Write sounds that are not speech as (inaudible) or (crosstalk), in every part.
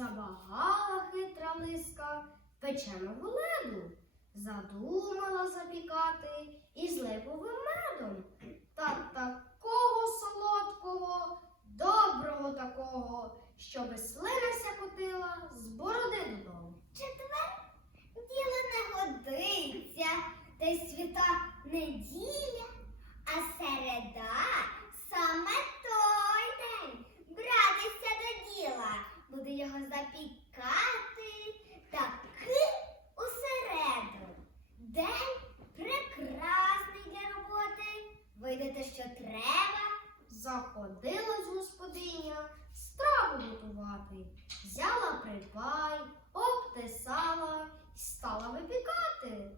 Забагала хитра лиска печеного леду, задумала запікати із липовим медом. Та такого солодкого, доброго такого, щоби слинася котила з бороди додому. Четвер діло не годиться, та й свята неділя, а готувати, взяла припай, обтесала й стала випікати.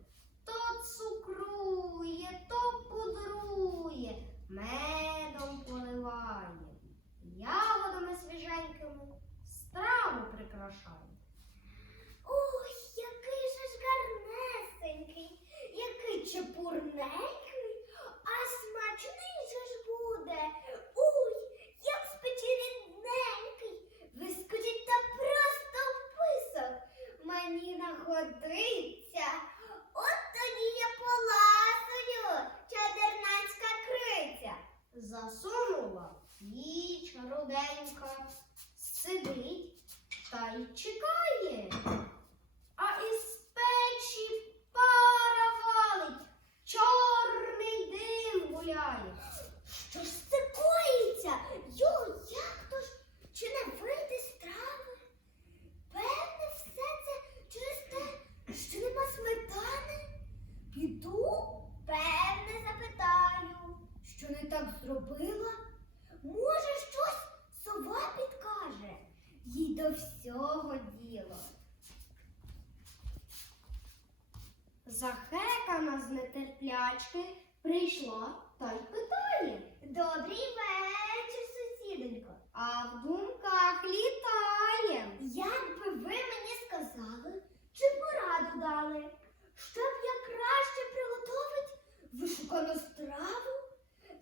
То цукрує, то пудрує, медом поливає, ягодами свіженькими страву прикрашає. Ой, який же ж гарнесенький, який чепурненький, а смачний же ж буде. Ой, як спече рідненький, вискочить та просто в писок. Мені нагодиться. От тоді я поласую, чадернацька криця. Засунула піч руденька, сидить та й чекає. А із печі пара валить, чорний дим гуляє. Що ж це коїться? Йо, як то ж? Чи не вийде страви? Певне, все це через те, що нема сметани? Піду, певне, запитаю, що не так зробила? Може, щось сова підкаже? Їй до всього діло. Захекана з нетерплячки прийшла та й питає, Добрий вечір, сусідонько. а в думках літає. Як би ви мені сказали, чи пораду дали, щоб я краще приготовить вишукану?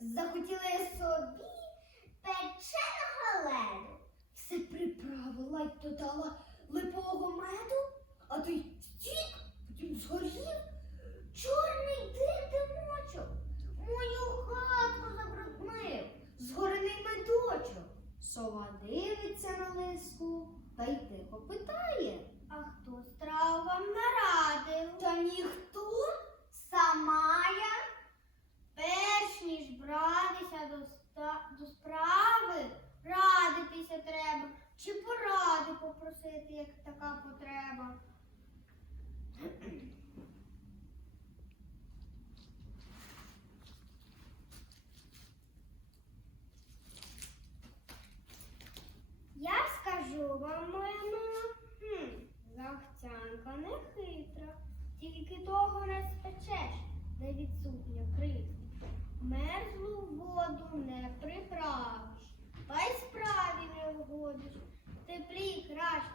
Захотіла я собі печеного леду. Все приправила й додала попросити, як така потреба. Я скажу вам, моя мила, хм, лахтянка не хитра, тільки того не спечеш, де відсутня крихта. Мерзлу воду не приправиш, та й справі не вгодиш. Теплі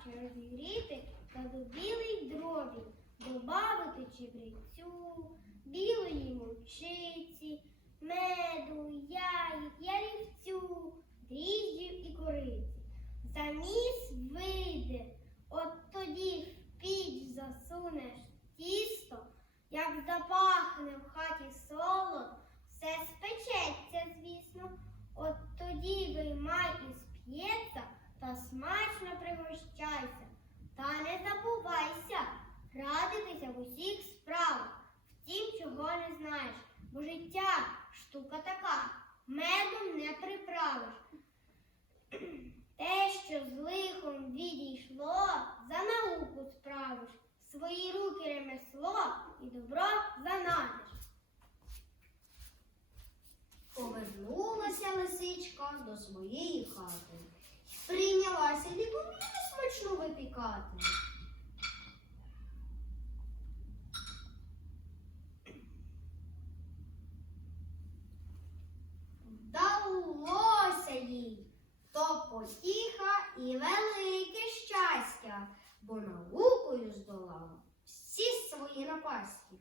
краще розігріти та до білий дрові добавити чебрецю, білої мовчиці, меду, яїд, ярівцю, дріжджів і кориці. Заміс вийде, от тоді в піч засунеш тісто, як запахне в хаті солод, все спечеться, звісно, от тоді виймай із п'єца та смачно пригощайся. Та не забувайся радитися в усіх справах, втім, чого не знаєш, бо життя штука така, медом не приправиш. (clears throat) Те, що з лихом відійшло, за науку справиш, свої руки ремесло і добро занадиш. Повернулася лисичка до своєї хати прийнялася ліповину смачну випікати. Вдалося їй то потіха і велике щастя, бо наукою здолала всі свої напасті.